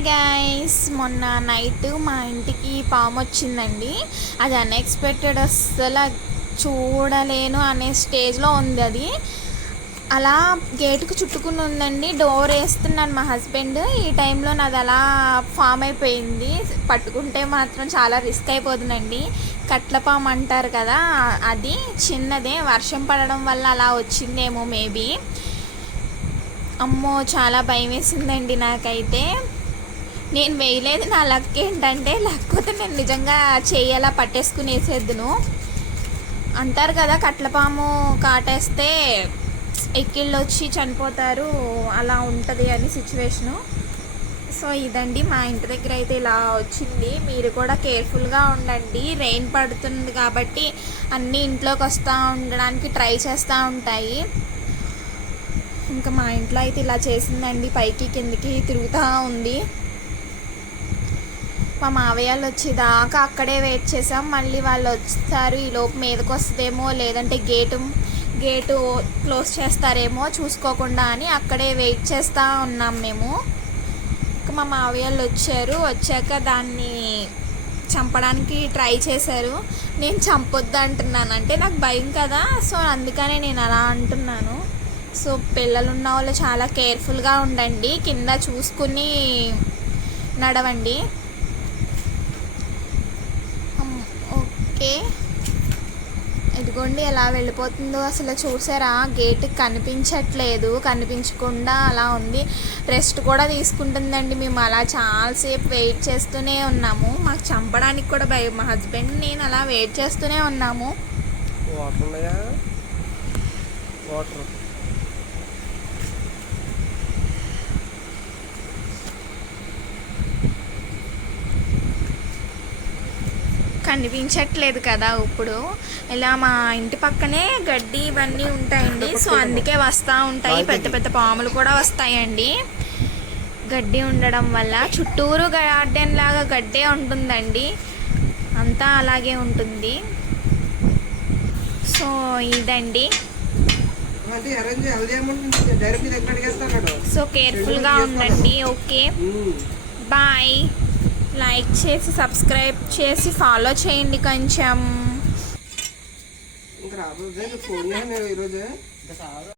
Hi guys మొన్న night మా ఇంటికి పాము వచ్చిందండి. అది అన్ఎక్స్పెక్టెడ్ అస్సలు చూడలేను అనే స్టేజ్లో ఉంది అది. అలా గేటుకు చుట్టుకుని ఉందండి. డోర్ వేస్తున్నాను మా హస్బెండ్ ఈ టైంలో నాది అలా ఫామ్ అయిపోయింది. పట్టుకుంటే మాత్రం చాలా రిస్క్ అయిపోతుందండి. కట్లపాము అంటారు కదా అది చిన్నదే. వర్షం పడడం వల్ల అలా వచ్చిందేమో మేబీ అమ్మో చాలా భయం వేసిందండి నాకైతే. నేను వేయలేదు. నా లక్ ఏంటంటే లేకపోతే నేను నిజంగా చేయాలా పట్టేసుకుని వేసేద్దును అంటారు కదా కట్లపాము కాటేస్తే ఎక్కిళ్ళు వచ్చి చనిపోతారు అలా ఉంటుంది అని సిచ్యువేషను. సో ఇదండి మా ఇంటి దగ్గర అయితే ఇలా వచ్చింది. మీరు కూడా కేర్ఫుల్గా ఉండండి. రెయిన్ పడుతుంది కాబట్టి అన్నీ ఇంట్లోకి వస్తూ ఉండడానికి ట్రై చేస్తూ ఉంటాయి. ఇంకా మా ఇంట్లో అయితే ఇలా చేసిందండి. పైకి కిందికి తిరుగుతూ ఉంది. మా మావయ్యలు వచ్చేదాకా అక్కడే వెయిట్ చేసాం. మళ్ళీ వాళ్ళు వస్తారు ఈ లోపు మీదకి వస్తుందేమో లేదంటే గేటు గేటు క్లోజ్ చేస్తారేమో చూసుకోకుండా అని అక్కడే వెయిట్ చేస్తూ ఉన్నాం మేము. మా మా మావయ్యలు వచ్చారు. వచ్చాక దాన్ని చంపడానికి ట్రై చేశారు. నేను చంపొద్దు అంటున్నాను. అంటే నాకు భయం కదా సో అందుకనే నేను అలా అంటున్నాను. సో పిల్లలు ఉన్న వాళ్ళు చాలా కేర్ఫుల్గా ఉండండి. కింద చూసుకుని నడవండి. ఓకే ఇదిగోండి ఎలా వెళ్ళిపోతుందో అసలు చూసారా? గేట్ కనిపించట్లేదు కనిపించకుండా అలా ఉంది. రెస్ట్ కూడా తీసుకుంటుందండి మేము అలా చాలాసేపు వెయిట్ చేస్తూనే ఉన్నాము. మాకు చంపడానికి కూడా భయం. మా హస్బెండ్ నేను అలా వెయిట్ చేస్తూనే ఉన్నాము. వాటర్. కనిపించట్లేదు కదా ఇప్పుడు. ఇలా మా ఇంటి పక్కనే గడ్డి ఇవన్నీ ఉంటాయండి. సో అందుకే వస్తూ ఉంటాయి. పెద్ద పెద్ద పాములు కూడా వస్తాయండి. గడ్డి ఉండడం వల్ల చుట్టూరు గార్డెన్ లాగా గడ్డే ఉంటుందండి. అంతా అలాగే ఉంటుంది. సో ఇదండి. సో కేర్ఫుల్గా ఉండండి. ఓకే. బాయ్. లైక్ చేసి సబ్స్క్రైబ్ చేసి ఫాలో చేయండి కొంచెం.